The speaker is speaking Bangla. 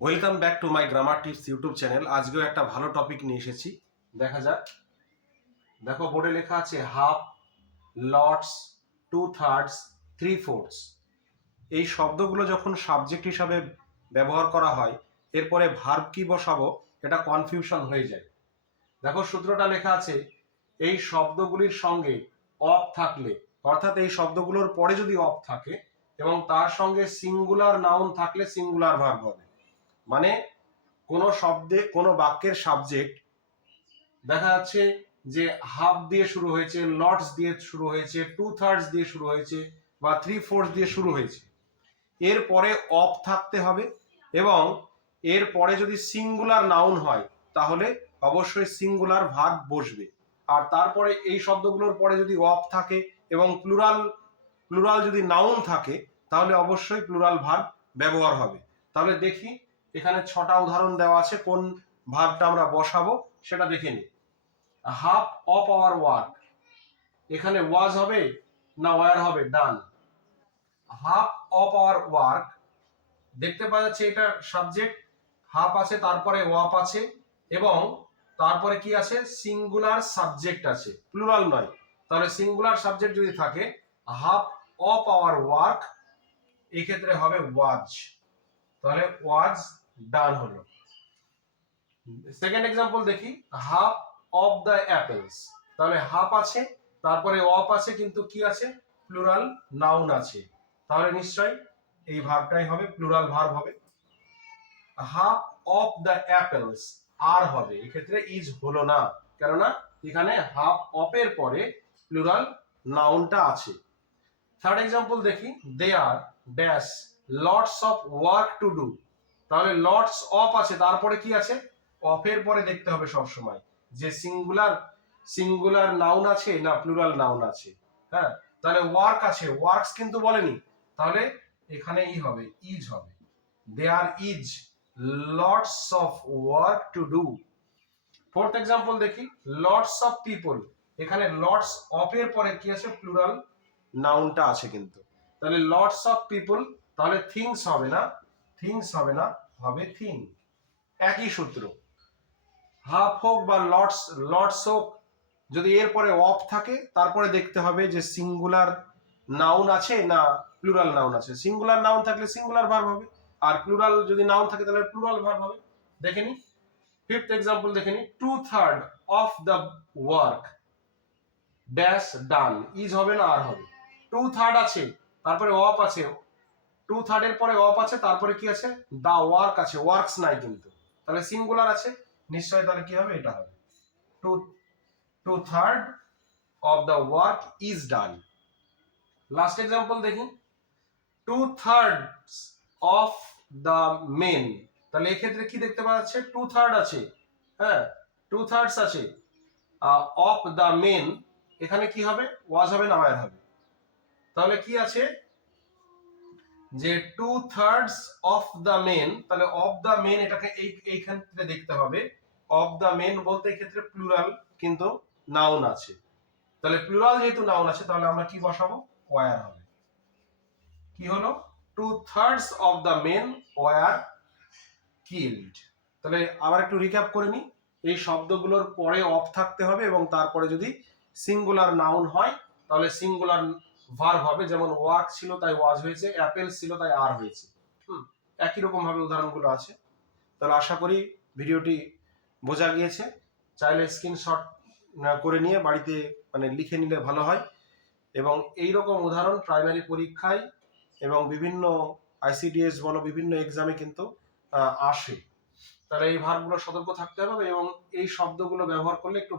Welcome back to my grammar tips YouTube channel. আজকেও একটা ভালো টপিক নিয়ে এসেছি। দেখা যাক। দেখো বোর্ডে লেখা আছে half, lots, two thirds, three fourths. এই শব্দগুলো যখন সাবজেক্ট হিসাবে ব্যবহার করা হয়, এরপরে ভার্ব কি বসাবো এটা কনফিউশন হয়ে যায়। দেখো সূত্রটা লেখা আছে, এই শব্দগুলির সঙ্গে অফ থাকলে, অর্থাৎ এই শব্দগুলোর পরে যদি অফ থাকে এবং তার সঙ্গে সিঙ্গুলার নাউন থাকলে সিঙ্গুলার ভার্ব হবে। মানে কোনো শব্দে কোনো বাক্যের সাবজেক্ট দেখা যাচ্ছে যে হাফ দিয়ে শুরু হয়েছে, লটস দিয়ে শুরু হয়েছে, টু থার্ডস দিয়ে শুরু হয়েছে বা থ্রি ফোর্থ দিয়ে শুরু হয়েছে, এর পরে অফ থাকতে হবে এবং এর পরে যদি সিঙ্গুলার নাউন হয় তাহলে অবশ্যই সিঙ্গুলার ভার্ব বসবে। আর তারপরে এই শব্দগুলোর পরে যদি অফ থাকে এবং প্লুরাল প্লুরাল যদি নাউন থাকে তাহলে অবশ্যই প্লুরাল ভার্ব ব্যবহার হবে। তাহলে দেখি এখানে 6টা উদাহরণ দেওয়া আছে, কোন ভার্বটা আমরা বসাবো সেটা দেখে নিই। হাফ অফ আওয়ার ওয়ার্ক, এখানে ওয়াজ হবে না ওয়ার হবে? ডান। হাফ অফ আওয়ার ওয়ার্ক, দেখতে পাওয়া যাচ্ছে এটা সাবজেক্ট, হাফ আছে, তারপরে ওয়াপ আছে এবং তারপরে কি আছে? সিঙ্গুলার সাবজেক্ট আছে, প্লুরাল নয়। তাহলে সিঙ্গুলার সাবজেক্ট যদি থাকে হাফ অফ আওয়ার ওয়ার্ক, এই ক্ষেত্রে হবে ওয়াজ। তাহলে ওয়াজ ডান হলো। সেকেন্ড এক্সাম্পল দেখি, হাফ অফ দ্য অ্যাপেলস, তাহলে হাফ আছে, তারপরে অফ আছে, কিন্তু কি আছে? প্লুরাল নাউন আছে। তাহলে নিশ্চয়ই এই ভার্বটাই হবে, প্লুরাল ভার্ব হবে। Half of the apples are হবে, এক্ষেত্রে ইজ হলো না, কেননা এখানে হাফ অফ এর পরে প্লুরাল নাউনটা আছে। থার্ড এক্সাম্পল দেখি, they are dash lots of work to do, তাহলে লটস অফ আছে, তারপরে কি আছে? অফের পরে দেখতে হবে সবসময় যে সিঙ্গুলার নাউন আছে না প্লুরাল নাউন আছে। হ্যাঁ, তাহলে ওয়ার্ক আছে, ওয়ার্কস কিন্তু বলেনি, তাহলে এখানে ই হবে, ইজ হবে। There is lots of work to do. Fourth example দেখি, লটস অফ পিপল, এখানে লটস অফ এর পরে কি আছে? প্লুরাল নাউনটা আছে কিন্তু, তাহলে লটস অফ পিপল, তাহলে থিংস হবে না, থিংস হবে না, হবে থিং। একই সূত্র, হাফ হোক বা লটস লটস হোক, যদি এর পরে অফ থাকে তারপরে দেখতে হবে যে সিঙ্গুলার নাউন আছে না প্লুরাল নাউন আছে। সিঙ্গুলার নাউন থাকলে সিঙ্গুলার ভার্ব হবে, আর প্লুরাল যদি নাউন থাকে তাহলে প্লুরাল ভার্ব হবে। দেখে নি ফিফথ এক্সাম্পল, দেখে নি, two third of the work dash done, is হবে না আর হবে? টু থার্ড আছে, তারপরে অফ আছে, টু থার্ড এর পরে অফ আছে, তারপরে কি আছে? দা ওয়ার্ক আছে, ওয়ার্কস নাই কিন্তু, তাহলে সিঙ্গুলার আছে, নিশ্চয়ই তাহলে কি হবে? এটা হবে two two third of the work is done. Last example দেখি, two thirds of the men, তাহলে এক্ষেত্রে কি দেখতে পাওয়া যাচ্ছে? টু থার্ড আছে, হ্যাঁ, টু থার্ডস আছে, অফ দ্য মেন, এখানে কি হবে? ওয়াজ হবে না ওয়ার হবে? তাহলে কি আছে যে two thirds of the men, তাহলে অফ দ্য মেন এটাকে এই ক্ষেত্রে দেখতে হবে, অফ দ্য মেন বলতে এই ক্ষেত্রে প্লুরাল কিন্তু নাউন আছে, তাহলে প্লুরাল যেহেতু নাউন আছে তাহলে আমরা কি বসাবো? ওয়ার হবে। কি হলো? Two thirds of the men were killed. তাহলে আবার একটু রিক্যাপ করে নি, এই শব্দগুলোর পরে অফ থাকতে হবে এবং তারপরে যদি সিঙ্গুলার নাউন হয় তাহলে সিঙ্গুলার ভার্ব হবে, যেমন ওয়ার্ক ছিল তাই ওয়াজ হয়েছে, অ্যাপেল ছিল তাই আর হয়েছে। একই রকম ভাবে উদাহরণগুলো আছে। তাহলে আশা করি ভিডিওটি বোঝা গিয়েছে। চাইলে স্ক্রিনশট করে নিয়ে বাড়িতে মানে লিখে নিলে ভালো হয়। এবং এই রকম উদাহরণ প্রাইমারি পরীক্ষায় এবং বিভিন্ন আইসিডিএস বলো বিভিন্ন এক্সামে কিন্তু আসে। তাহলে এই ভার্বগুলো সতর্ক থাকতে হবে এবং এই শব্দগুলো ব্যবহার করলে একটু